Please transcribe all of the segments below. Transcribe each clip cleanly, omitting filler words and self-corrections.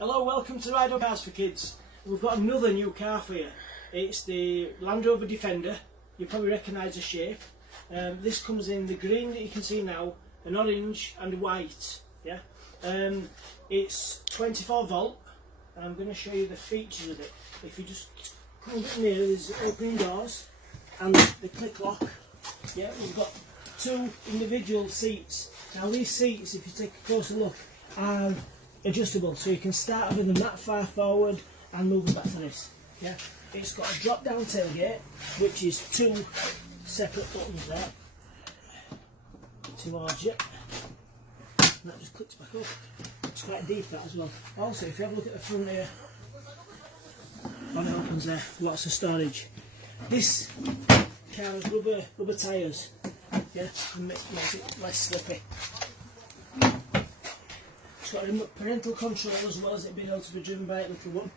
Hello, welcome to Ride On Cars for Kids. We've got another new car for you. It's the Land Rover Defender. You probably recognise the shape. This comes in the green that you can see now, an orange and white. Yeah. It's 24 volt. I'm going to show you the features of it. If you just come a bit nearer, there's opening doors and the click lock. Yeah, we've got two individual seats. Now these seats, if you take a closer look, are adjustable, so you can start having them that far forward and move them back to this. Yeah, it's got a drop down tailgate, which is two separate buttons there towards you. And that just clicks back up. It's quite deep that as well. Also, if you have a look at the front here, when it opens there, lots of storage. This car has rubber tyres, yeah, and makes it less slippy. It's got a parental control as well as it being able to be driven by a little one.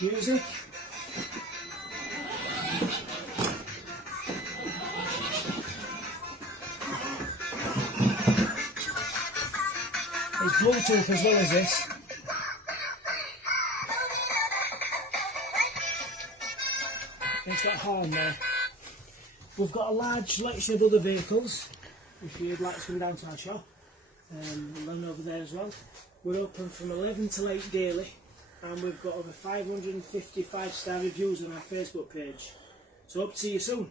Music. There's Bluetooth as well as this. And it's got a horn there. We've got a large selection of other vehicles. If you'd like to come down to our shop, run over there as well. We're open from 11 till 8 daily, and we've got over 550 5-star reviews on our Facebook page. So up to you soon.